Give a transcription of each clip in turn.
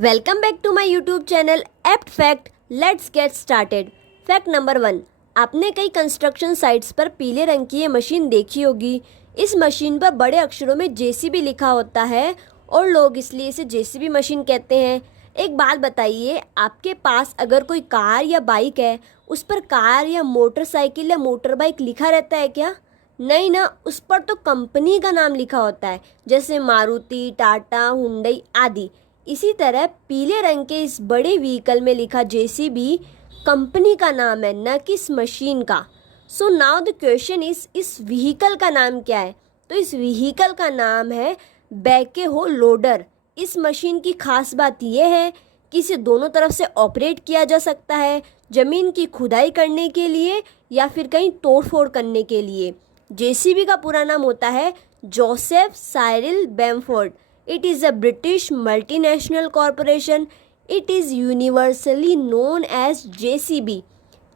Welcome back to my YouTube channel Apt Fact. Let's get started. Fact number 1, आपने कई construction sites पर पीले रंग की ये मशीन देखी होगी। इस मशीन पर बड़े अक्षरों में जेसीबी लिखा होता है और लोग इसलिए इसे जेसीबी मशीन कहते हैं। एक बात बताइए, आपके पास अगर कोई कार या बाइक है, उस पर कार या मोटरसाइकिल या मोटर बाइक लिखा रहता है क्या? नहीं ना, उस पर तो कंपनी का नाम लिखा होता है, जैसे मारुति, टाटा, हुंडई आदि। इसी तरह पीले रंग के इस बड़े व्हीकल में लिखा जेसीबी कंपनी का नाम है, न कि इस मशीन का। सो नाउ द क्वेश्चन इस व्हीकल का नाम क्या है? तो इस व्हीकल का नाम है बैकहो लोडर। इस मशीन की खास बात यह है कि इसे दोनों तरफ से ऑपरेट किया जा सकता है, ज़मीन की खुदाई करने के लिए या फिर कहीं तोड़फोड़ करने के लिए। जेसीबी का पूरा नाम होता है Joseph Cyril Bamford. It is a British multinational corporation. It is universally known as JCB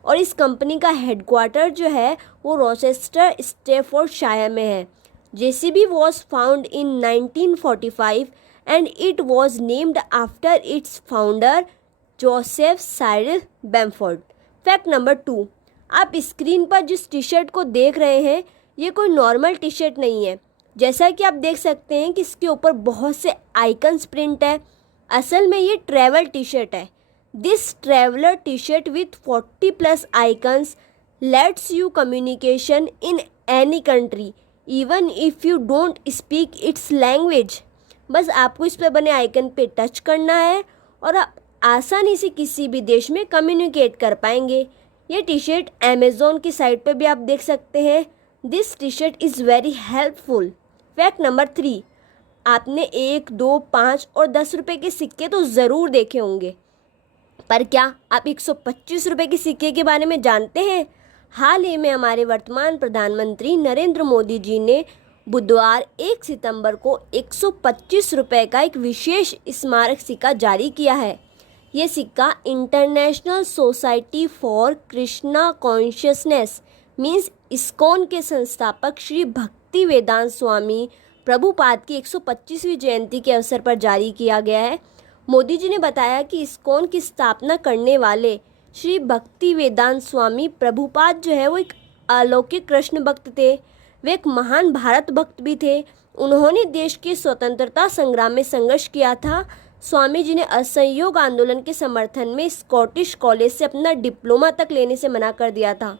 और इस कंपनी का हेडक्वार्टर जो है वो रोचेस्टर स्टैफोर्डशायर में है। JCB was found in 1945 and it was named after its founder Joseph Cyril Bamford. Fact number 2, आप screen पर जिस टी शर्ट को देख रहे हैं ये कोई नॉर्मल टी शर्ट नहीं है। जैसा कि आप देख सकते हैं कि इसके ऊपर बहुत से आइकन्स प्रिंट है। असल में ये ट्रैवल टी शर्ट है। This traveller T shirt with 40+ icons let's you communication in any country even if you don't speak it's language. बस आपको इस पर बने आइकन पे टच करना है और आप आसानी से किसी भी देश में कम्युनिकेट कर पाएंगे। ये टी शर्ट अमेज़ॉन की साइट पर भी आप देख सकते हैं। This T shirt is very helpful. Fact number 3, आपने 1, 2, 5 और 10 रुपये के सिक्के तो ज़रूर देखे होंगे, पर क्या आप 125 रुपये के सिक्के के बारे में जानते हैं? हाल ही में हमारे वर्तमान प्रधानमंत्री नरेंद्र मोदी जी ने बुधवार 1 सितंबर को 125 रुपये का एक विशेष स्मारक सिक्का जारी किया है। ये सिक्का international society for Krishna consciousness means ISKCON के संस्थापक श्री भक्ति वेदांत स्वामी प्रभुपाद की 125वीं जयंती के अवसर पर जारी किया गया है। मोदी जी ने बताया कि इस्कॉन की स्थापना करने वाले श्री भक्ति वेदांत स्वामी प्रभुपाद जो है वो एक अलौकिक कृष्ण भक्त थे। वे एक महान भारत भक्त भी थे। उन्होंने देश के स्वतंत्रता संग्राम में संघर्ष किया था। स्वामी जी ने असहयोग आंदोलन के समर्थन में स्कॉटिश कॉलेज से अपना डिप्लोमा तक लेने से मना कर दिया था।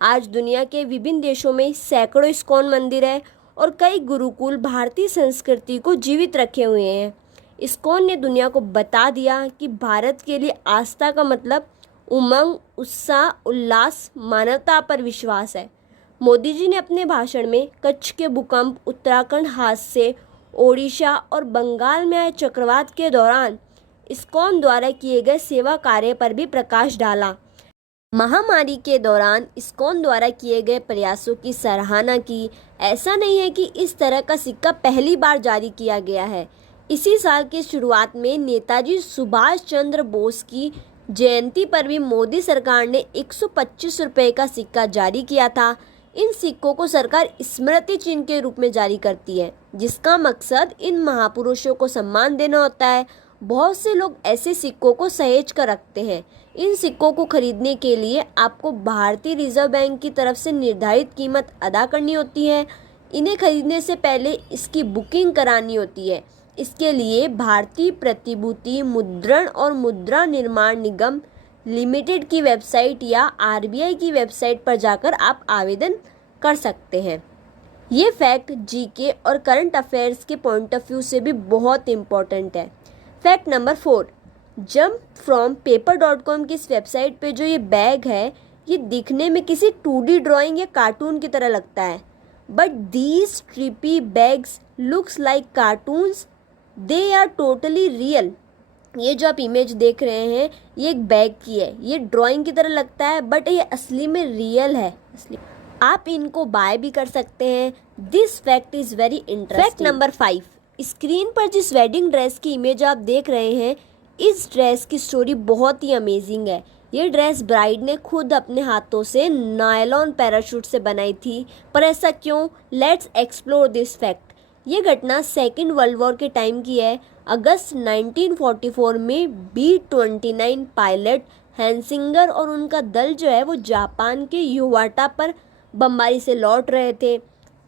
आज दुनिया के विभिन्न देशों में सैकड़ों इस्कॉन मंदिर है और कई गुरुकुल भारतीय संस्कृति को जीवित रखे हुए हैं। इस्कॉन ने दुनिया को बता दिया कि भारत के लिए आस्था का मतलब उमंग, उत्साह, उल्लास, मानवता पर विश्वास है। मोदी जी ने अपने भाषण में कच्छ के भूकंप, उत्तराखंड हादसे, ओडिशा और बंगाल में आए चक्रवात के दौरान इस्कॉन द्वारा किए गए सेवा कार्य पर भी प्रकाश डाला। महामारी के दौरान इस्कॉन द्वारा किए गए प्रयासों की सराहना की। ऐसा नहीं है कि इस तरह का सिक्का पहली बार जारी किया गया है। इसी साल की शुरुआत में नेताजी सुभाष चंद्र बोस की जयंती पर भी मोदी सरकार ने 125 रुपये का सिक्का जारी किया था। इन सिक्कों को सरकार स्मृति चिन्ह के रूप में जारी करती है, जिसका मकसद इन महापुरुषों को सम्मान देना होता है। बहुत से लोग ऐसे सिक्कों को सहेज कर रखते हैं। इन सिक्कों को खरीदने के लिए आपको भारतीय रिजर्व बैंक की तरफ से निर्धारित कीमत अदा करनी होती है। इन्हें खरीदने से पहले इसकी बुकिंग करानी होती है। इसके लिए भारतीय प्रतिभूति मुद्रण और मुद्रा निर्माण निगम लिमिटेड की वेबसाइट या आरबीआई की वेबसाइट पर जाकर आप आवेदन कर सकते हैं। ये फैक्ट जीके और करंट अफेयर्स के पॉइंट ऑफ व्यू से भी बहुत इम्पोर्टेंट है। फैक्ट नंबर 4, jumpfrompaper.com की इस वेबसाइट पे जो ये बैग है ये दिखने में किसी 2D ड्राइंग या कार्टून की तरह लगता है, but these trippy bags looks like cartoons, they are totally real. ये जो आप इमेज देख रहे हैं ये एक बैग की है। ये ड्राइंग की तरह लगता है बट ये असली में रियल है। आप इनको बाय भी कर सकते हैं। This fact is very interesting. Fact number 5, screen पर जिस वेडिंग ड्रेस की इमेज आप देख रहे हैं इस ड्रेस की स्टोरी बहुत ही अमेजिंग है। ये ड्रेस ब्राइड ने खुद अपने हाथों से नायलॉन पैराशूट से बनाई थी। पर ऐसा क्यों? Let's explore this fact. ये घटना सेकेंड वर्ल्ड वॉर के टाइम की है। अगस्त 1944 में B-29 पायलट हैंसिंगर और उनका दल जो है वो जापान के युवाटा पर बमबारी से लौट रहे थे।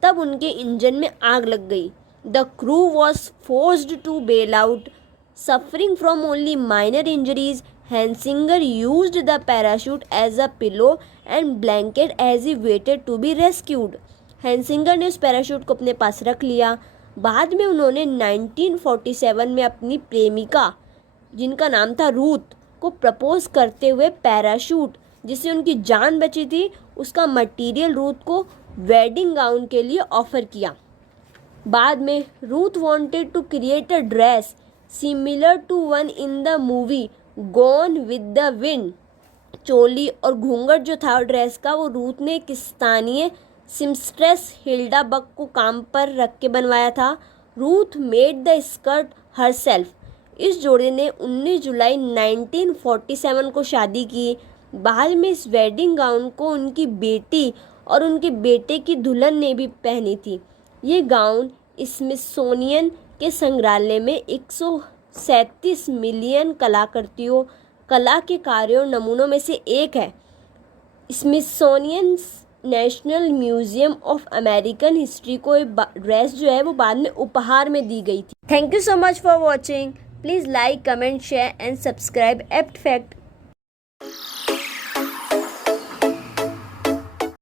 तब उनके इंजन में आग लग गई। The crew was forced to bail out, suffering from only minor injuries. Hansinger used the parachute as a pillow and blanket as he waited to be rescued. Hansinger ने उस पैराशूट को अपने पास रख लिया। बाद में उन्होंने 1947 में अपनी प्रेमिका, जिनका नाम था रूथ, को प्रपोज करते हुए पैराशूट जिससे उनकी जान बची थी उसका मटेरियल रूथ को वेडिंग गाउन के लिए ऑफर किया। बाद में Ruth wanted to create a dress similar to one in the movie gone with the wind. चोली और घूंघट जो था ड्रेस का वो रूथ ने एक स्थानीय सिम्स्ट्रेस हिल्डा बक को काम पर रख के बनवाया था। Ruth made the skirt herself. इस जोड़े ने 19 जुलाई 1947 को शादी की। बाद में इस वेडिंग गाउन को उनकी बेटी और उनके बेटे की दुल्हन ने भी पहनी थी। ये गाउन स्मिथसोनियन के संग्रहालय में 137 मिलियन कलाकृतियों कला के कार्यों नमूनों में से एक है। Smithsonian national museum of American history को ड्रेस जो है वो बाद में उपहार में दी गई थी। Thank you so much for watching. Please like, comment, share and subscribe apt fact.